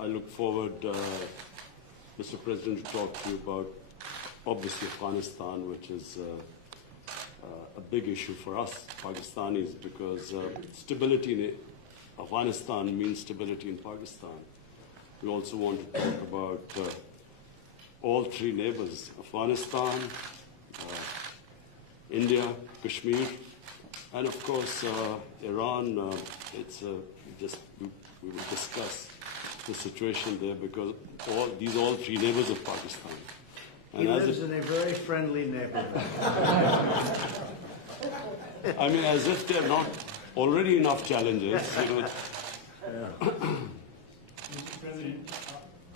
I look forward, Mr. President, to talk to you about, obviously, Afghanistan, which is a big issue for us Pakistanis, because stability in Afghanistan means stability in Pakistan. We also want to talk about all three neighbors, Afghanistan, India, Kashmir, and of course Iran. We will discuss the situation there, because all three neighbors of Pakistan. He lives in a very friendly neighborhood. I mean, as if there are not already enough challenges. Mr. President,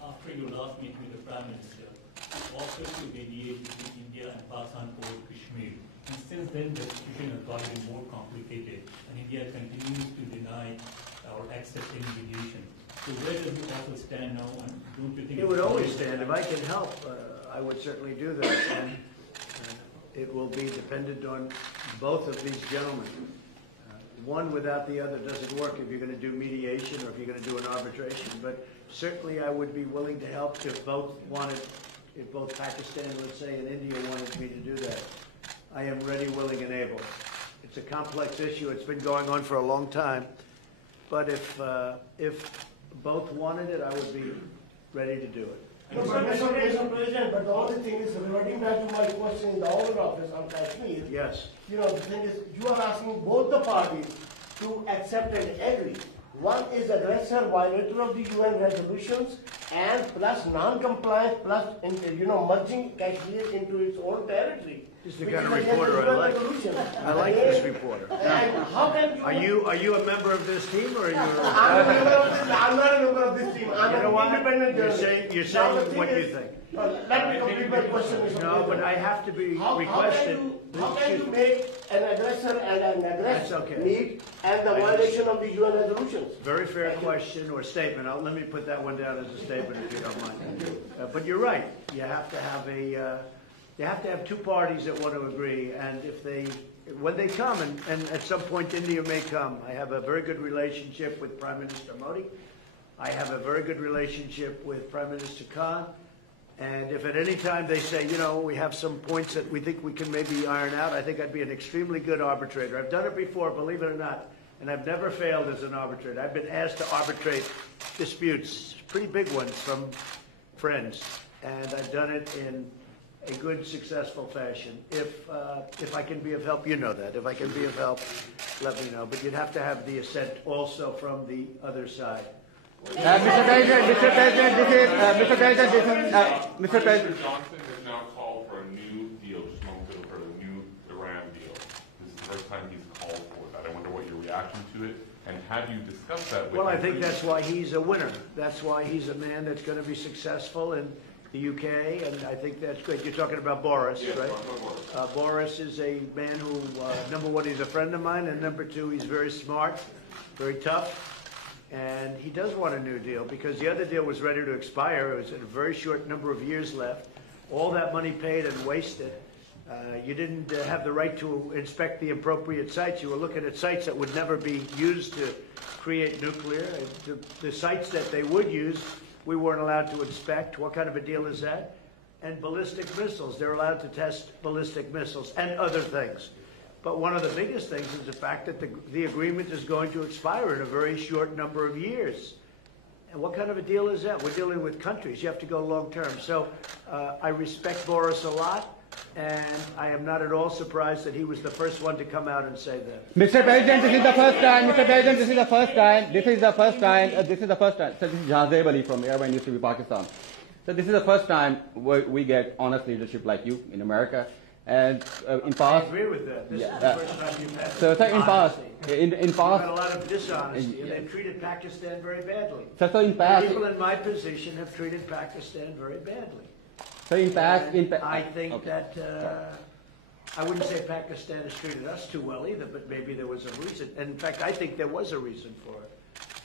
after your last meeting with the Prime Minister, you offered to mediate between India and Pakistan over Kashmir. And since then, the situation has gotten more complicated, and India continues to deny or accept any mediation. So where does the offer stand now, and don't you think it would always stand? If I can help, I would certainly do that. And it will be dependent on both of these gentlemen. One without the other doesn't work if you're going to do mediation or if you're going to do an arbitration. But certainly I would be willing to help if both Pakistan, let's say, and India wanted me to do that. I am ready, willing, and able. It's a complex issue. It's been going on for a long time. But if both wanted it, I would be ready to do it. Mr. President, but the only thing is, reverting back to my question in the Oval Office on Kashmir, yes. The thing is, you are asking both the parties to accept and agree. One is aggressor, violator of the UN resolutions, and plus non-compliance, plus merging Kashmir into its own territory. This is the kind of reporter I like. I like this reporter. And how can you? Are you a member of this team, or are you? I'm not a member of this team. I'm an independent journalist. You're saying what you think. Let me complete my question, Mr. President. No, but I have to be requested. How can you make an aggressor and an aggressor meet and the violation of the UN resolutions? Very fair question or statement. Let me put that one down as a statement, if you don't mind. But you're right. You have to have two parties that want to agree, and when they come, and at some point India may come. I have a very good relationship with Prime Minister Modi. I have a very good relationship with Prime Minister Khan. And if at any time they say, we have some points that we think we can maybe iron out, I think I'd be an extremely good arbitrator. I've done it before, believe it or not, and I've never failed as an arbitrator. I've been asked to arbitrate disputes, pretty big ones from friends, and I've done it in a good, successful fashion. If I can be of help, you know that. If I can be of help, let me know. But you'd have to have the assent also from the other side. Mr. President, Mr. Johnson has now called for a new deal, just momentarily for a new Iran deal. This is the first time he's called for that. I wonder what your reaction to it, and have you discussed that with him? Well, I think that's why he's a winner. That's why he's a man that's going to be successful in the UK, and I think that's good. You're talking about Boris, yes, right? Boris is a man who, number one, he's a friend of mine, and number two, he's very smart, very tough. And he does want a new deal, because the other deal was ready to expire. It was a very short number of years left. All that money paid and wasted. You didn't have the right to inspect the appropriate sites. You were looking at sites that would never be used to create nuclear. The sites that they would use, we weren't allowed to inspect. What kind of a deal is that? And ballistic missiles. They're allowed to test ballistic missiles and other things. But one of the biggest things is the fact that the agreement is going to expire in a very short number of years. And what kind of a deal is that? We're dealing with countries. You have to go long term. So I respect Boris a lot, and I am not at all surprised that he was the first one to come out and say that. Mr. President, this is the first time. Mr. President, this is the first time. This is the first time. This is the first time. So this is Jazeb Ali from Airline News TV Pakistan. So this is the first time we get honest leadership like you in America. And in past, I agree with that. This is the first time you've had so in past, you've had a lot of dishonesty, and they've treated Pakistan very badly. So in past, people in my position have treated Pakistan very badly. So in past, I think that I wouldn't say Pakistan has treated us too well either, but maybe there was a reason. And in fact, I think there was a reason for it.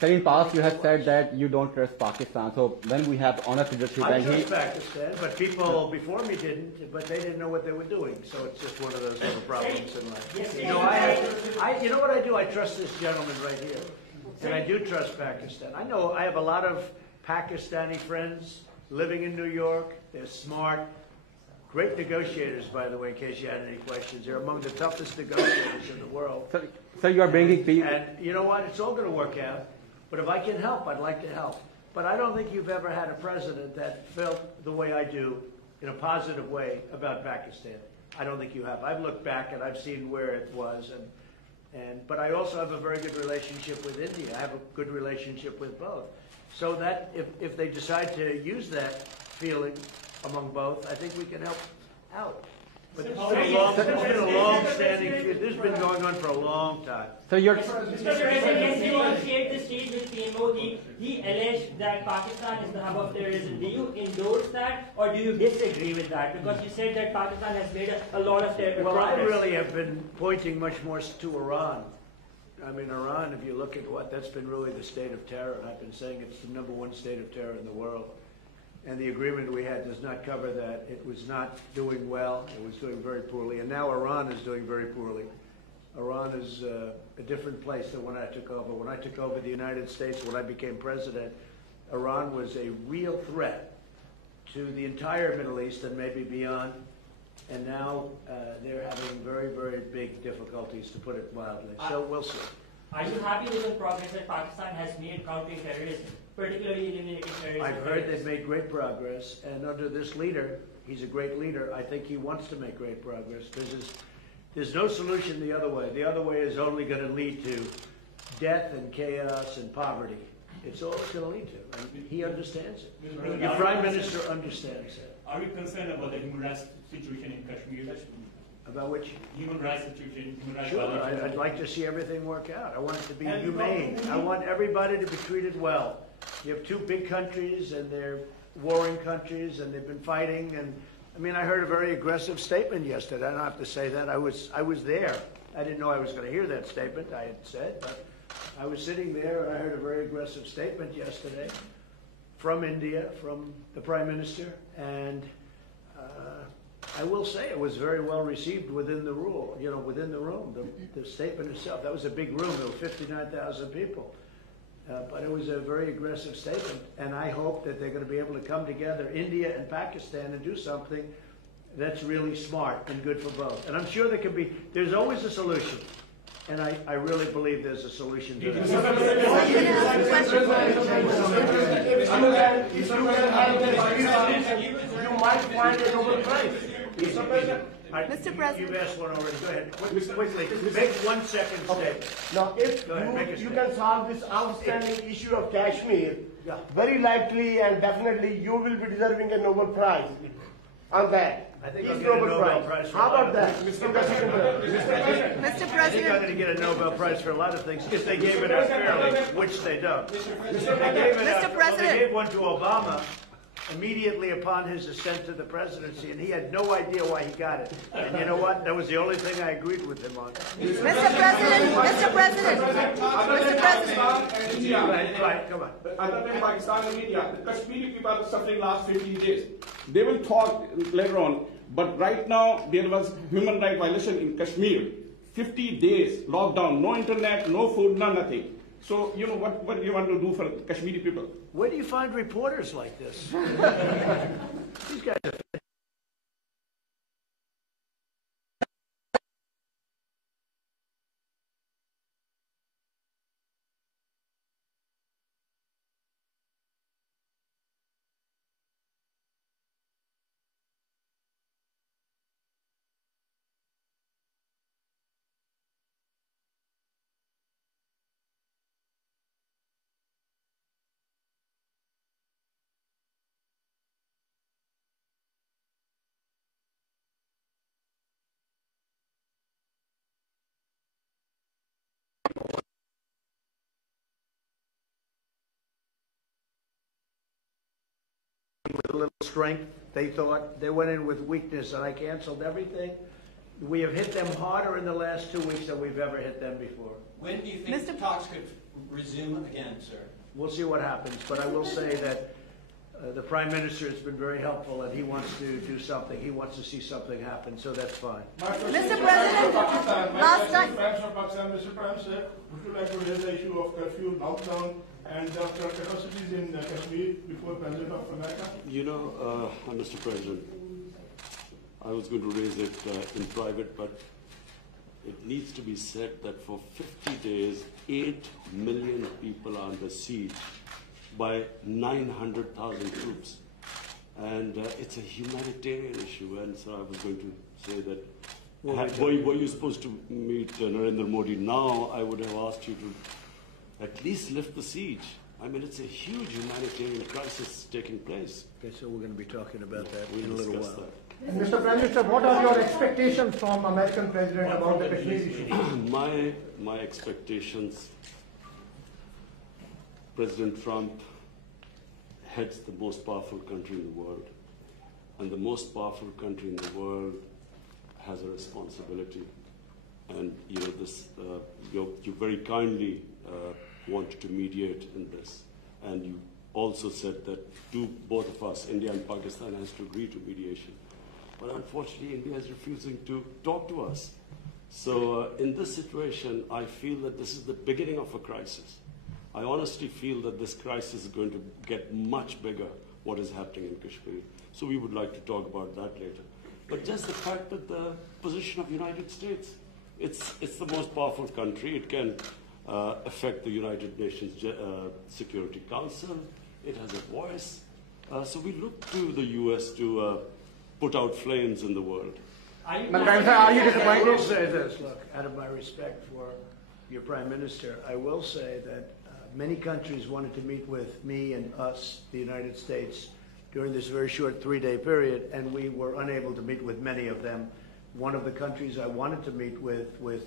So in past, you have said that you don't trust Pakistan. So when we have honest leadership, I trust Pakistan, but people before me didn't. But they didn't know what they were doing. So it's just one of those little problems in life. You know, you know what I do? I trust this gentleman right here. And I do trust Pakistan. I know I have a lot of Pakistani friends living in New York. They're smart. Great negotiators, by the way, in case you had any questions. They're among the toughest negotiators in the world. So you are bringing people. And you know what? It's all going to work out. But if I can help, I'd like to help. But I don't think you've ever had a president that felt the way I do in a positive way about Pakistan. I don't think you have. I've looked back and I've seen where it was. But I also have a very good relationship with India. I have a good relationship with both. So that if they decide to use that feeling among both, I think we can help out. But this has been a long-standing, this has been going on for a long time. So you're. Mr. President, yesterday on Share the Stage with PMO, he alleged that Pakistan is the hub of terrorism. Do you endorse that, or do you disagree with that? Because you said that Pakistan has made a lot of progress. Well, I really have been pointing much more to Iran. I mean, Iran, if you look at that's been really the state of terror. And I've been saying it's the #1 state of terror in the world. And the agreement we had does not cover that. It was not doing well. It was doing very poorly. And now Iran is doing very poorly. Iran is a different place than when I took over. When I took over the United States, when I became president, Iran was a real threat to the entire Middle East and maybe beyond. And now they're having very, very big difficulties, to put it mildly. So we'll see. Are you happy with the progress that Pakistan has made countering terrorism, particularly eliminating terrorism? I've heard they've made great progress, and under this leader, he's a great leader. I think he wants to make great progress because there's no solution the other way. The other way is only going to lead to death and chaos and poverty. It's all it's going to lead to, and he understands it. The Prime Minister understands it. Are you concerned about the human rights situation in Kashmir? About which? Human rights situation, human rights Sure, violations. I'd like to see everything work out. I want it to be humane. I want everybody to be treated well. You have two big countries, and they're warring countries, and they've been fighting. And I mean, I heard a very aggressive statement yesterday. I don't have to say that. I was there. I didn't know I was going to hear that statement. I had said, but I was sitting there, and I heard a very aggressive statement yesterday from India, from the Prime Minister, and I will say it was very well received within the within the room. The statement itself, that was a big room. There were 59,000 people. But it was a very aggressive statement, and I hope that they're going to be able to come together, India and Pakistan, and do something that's really smart and good for both. And I'm sure there's always a solution. And I really believe there's a solution to that. You might find a Nobel Prize. Mr. President. You've asked one already. Go ahead. Quickly. Make 1 second statement. Now, if you can solve this outstanding issue of Kashmir, very likely and definitely you will be deserving a Nobel Prize on that. I think I'll get a Nobel Prize. How about that? Mr. I think I'm President. going to get a Nobel Prize for a lot of things if they gave it out fairly, which they don't. Mr. President. They gave one to Obama immediately upon his ascent to the presidency, and he had no idea why he got it. And you know what? That was the only thing I agreed with him on. Mr. President. Mr. President. Mr. President. Right, come on. Other than Pakistan and India, the Kashmiri people are suffering last 15 days. They will talk later on, but right now there was human rights violation in Kashmir. 50 days lockdown, no internet, no food, no nothing. So, you know, what do you want to do for Kashmiri people? Where do you find reporters like this? These guys are... with a little strength. They thought they went in with weakness, and I canceled everything. We have hit them harder in the last 2 weeks than we've ever hit them before. When do you think the talks could resume again, sir? We'll see what happens, but I will say that the Prime Minister has been very helpful, and he wants to do something. He wants to see something happen, so that's fine. Mr. President, last time. Mr. Prime Minister, would you like to raise the issue of curfew, lockdown, and Dr. capacities in Kashmir before President of America? You know, Mr. President, I was going to raise it in private, but it needs to be said that for 50 days, 8 million people are under siege by 900,000 troops. And it's a humanitarian issue. And so I was going to say that were you supposed to meet Narendra Modi now, I would have asked you to at least lift the siege. I mean, it's a huge humanitarian crisis taking place. Okay, so we're going to be talking about that We'll in a little discuss while. that. Mr. Prime Minister, what are your expectations from American President about the Kashmir issue? My expectations, President Trump heads the most powerful country in the world. And the most powerful country in the world has a responsibility. And you know this, you very kindly wanted to mediate in this. And you also said that both of us, India and Pakistan, has to agree to mediation. But unfortunately, India is refusing to talk to us. So in this situation, I feel that this is the beginning of a crisis. I honestly feel that this crisis is going to get much bigger, what is happening in Kashmir. So we would like to talk about that later. But just the fact that the position of the United States, it's the most powerful country. It can affect the United Nations Security Council. It has a voice. So we look to the U.S. to put out flames in the world. Are you I will say this, look, out of my respect for your Prime Minister, I will say that many countries wanted to meet with me and us, the United States, during this very short 3-day period, and we were unable to meet with many of them. One of the countries I wanted to meet with was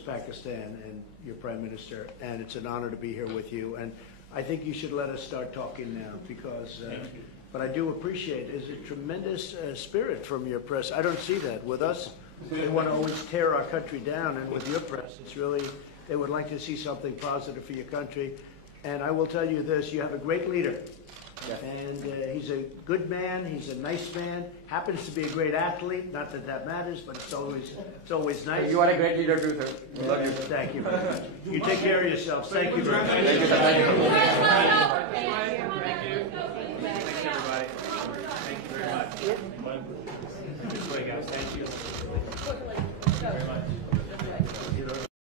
Pakistan and your Prime Minister, and it's an honor to be here with you. And I think you should let us start talking now, because but I do appreciate there's a tremendous spirit from your press. I don't see that with us. They want to always tear our country down, and with your press, it's really, they would like to see something positive for your country. And I will tell you this, you have a great leader. Yeah. And he's a good man, he's a nice man, happens to be a great athlete, not that that matters, but it's always nice. You are a great leader too, sir. Love you. Thank you very much. You take care of yourselves. Thank you very much. Thank you, sir. Thank you.